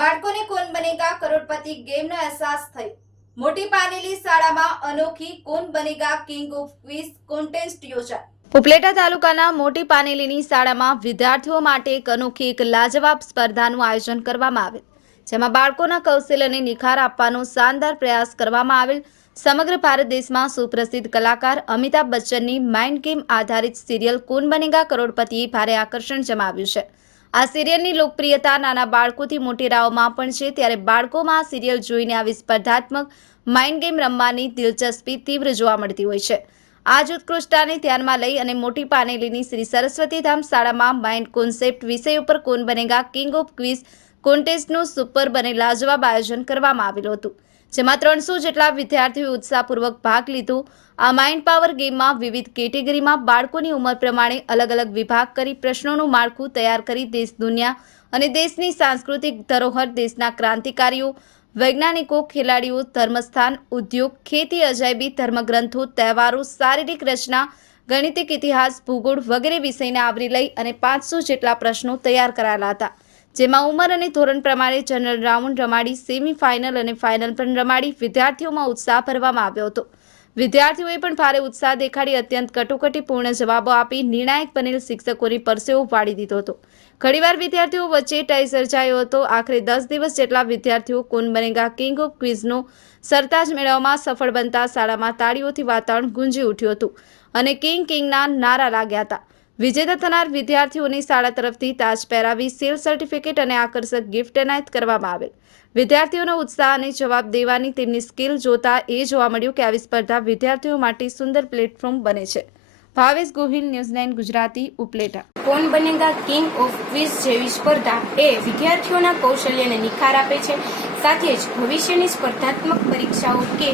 બાળકોને કોણ બનેગા? કરોડપતિ ગેમનો અહેસાસ થયો. મોટી પાનેલી શાળામાં અનોખી Kaun Banega king of quiz contest યોજાઈ ઉપલેટા તાલુકાના મોટી પાનેલીની શાળામાં વિદ્યાર્થીઓ માટે એક અનોખી, એક લાજવાબ સ્પર્ધાનું આયોજન કરવામાં આવેલ, જેમાં બાળકોના કૌશલ્યને નિખાર આપવાનો શાનદાર પ્રયાસ કરવામાં આવેલ. સમગ્ર ભારત દેશમાં સુપ્રસિદ્ધ કલાકાર અમિતાભ બચ્ચનની માઇન્ડ ગેમ આધારિત સિરિયલ કોન બનેગા? કરોડપતિએ ભારે આકર્ષણ જમાવ્યું છે. આ સિરિયલની લોકપ્રિયતા નાના બાળકોથી મોટેરાઓમાં પણ છે. ત્યારે બાળકોમાં આ સિરિયલ જોઈને આવી સ્પર્ધાત્મક માઇન્ડ ગેમ રમવાની દિલચસ્પી તીવ્ર જોવા મળતી હોય છે. આ જ ઉત્કૃષ્ટતાને ધ્યાનમાં લઈ અને મોટી પાનેલીની શ્રી સરસ્વતી ધામ શાળામાં માઇન્ડ કોન્સેપ્ટ વિષય ઉપર Kaun Banega king of quiz કોન્ટેસ્ટનું super બને લાજવાબ આયોજન કરવામાં આવેલું હતું. જેમાં ત્રણસો જેટલા વિદ્યાર્થીઓએ ઉત્સાહપૂર્વક ભાગ લીધો. આ માઇન્ડ પાવર ગેમમાં વિવિધ કેટેગરીમાં બાળકોની ઉંમર પ્રમાણે અલગ અલગ વિભાગ કરી પ્રશ્નોનું માળખું તૈયાર કરી દેશ, દુનિયા અને દેશની સાંસ્કૃતિક ધરોહર દેશના ક્રાંતિકારીઓ, વૈજ્ઞાનિકો, ખેલાડીઓ, ધર્મસ્થાન, ઉદ્યોગ, ખેતી અજાયબી, ધર્મગ્રંથો, તહેવારો, શારીરિક રચના, ગણિતિક ઇતિહાસ, ભૂગોળ વગેરે વિષયને આવરી લઈ અને પાંચસો જેટલા પ્રશ્નો તૈયાર કરાયેલા હતા. જેમાં ઉંમર અને ધોરણ પ્રમાણે જનરલ રાઉન્ડ રમાડી સેમીફાઇનલ અને ફાઇનલ પણ રમાડી વિદ્યાર્થીઓમાં ઉત્સાહ ભરવામાં આવ્યો હતો. વિદ્યાર્થીઓએ પણ ભારે ઉત્સાહ દેખાડી અત્યંત કટોકટીપૂર્ણ જવાબો આપી નિર્ણાયક બનેલ શિક્ષકોની પરસેવો પાડી દીધો હતો. ઘણીવાર વિદ્યાર્થીઓ વચ્ચે ટય સર્જાયો હતો. આખરે દસ દિવસ જેટલા વિદ્યાર્થીઓ કોન બનેગા કિંગ ઓફ ક્વિઝનો સરતાજ મેળવવામાં સફળ બનતા શાળામાં તાળીઓથી વાતાવરણ ગુંજી ઉઠ્યું હતું અને કિંગ કિંગના નારા લાગ્યા હતા. વિજેતા થનાર વિદ્યાર્થીઓની શાળા તરફથી તાજ પહેરાવી સેલ સર્ટિફિકેટ અને આકર્ષક ગિફ્ટ એનાયત કરવામાં આવેલ. વિદ્યાર્થીઓનો ઉત્સાહ અને જવાબ દેવાની તેમની સ્કિલ જોતા એ જોવા મળ્યું કે આવી સ્પર્ધા વિદ્યાર્થીઓ માટે સુંદર પ્લેટફોર્મ બને છે. Bhavesh Gohil, news nine, Gujarati, Upleta. Kaun Banega king of quiz જેવી સ્પર્ધા એ વિદ્યાર્થીઓના કૌશલ્યને નિખાર આપે છે. સાથે જ ભવિષ્યની સ્પર્ધાત્મક પરીક્ષાઓ કે